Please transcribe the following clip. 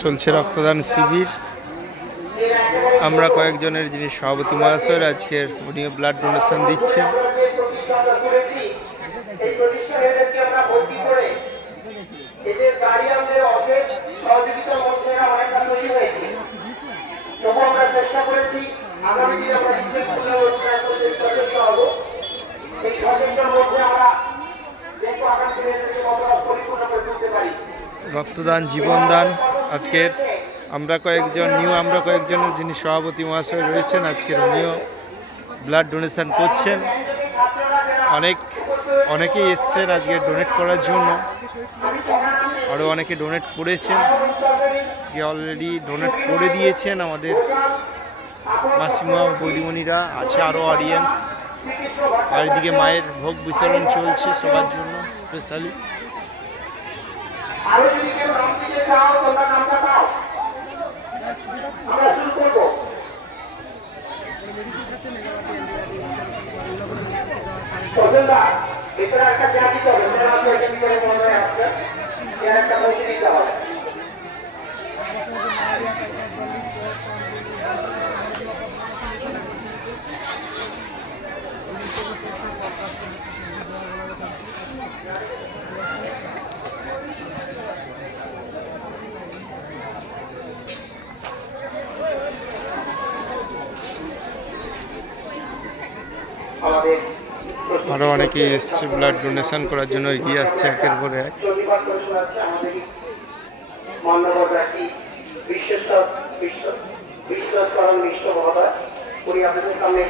চলছে রক্তদান শিবির। আমরা কয়েকজনের যিনি সভাপতি মহাশয় আজকের উনিও ব্লাড ডোনেশন দিচ্ছেন। চেষ্টা করেছি আগামী দিনে আমরা সচেষ্ট হব। এই সচেষ্টর মধ্যে আমরা রক্তদান জীবনদান আজকের আমরা কয়েকজনের যিনি সভাপতি মহাশয় রয়েছেন আজকের উনিও ব্লাড ডোনেশন করছেন। অনেকেই এসছেন আজকে ডোনেট করার জন্য, আরও অনেকে ডোনেট করেছেন, অলরেডি ডোনেট করে দিয়েছেন আমাদের মাসিমা বৌদিমণিরা। আছে আরও অডিয়েন্স। আর এদিকে মায়ের ভোগ বিতরণ চলছে সবার জন্য স্পেশালি। ভিতরে একটা চেয়ার দিতে হবে, ভিতরে মনে আসছে চেয়ার একটা পৌঁছে দিতে হবে। আরও অনেকে এসছে ব্লাড ডোনেশন করার জন্য, এগিয়ে আসছে একের পর এক। বিশ্বস্মরণ বিশ্ব মহোদয় উনি আপনাদের সামনে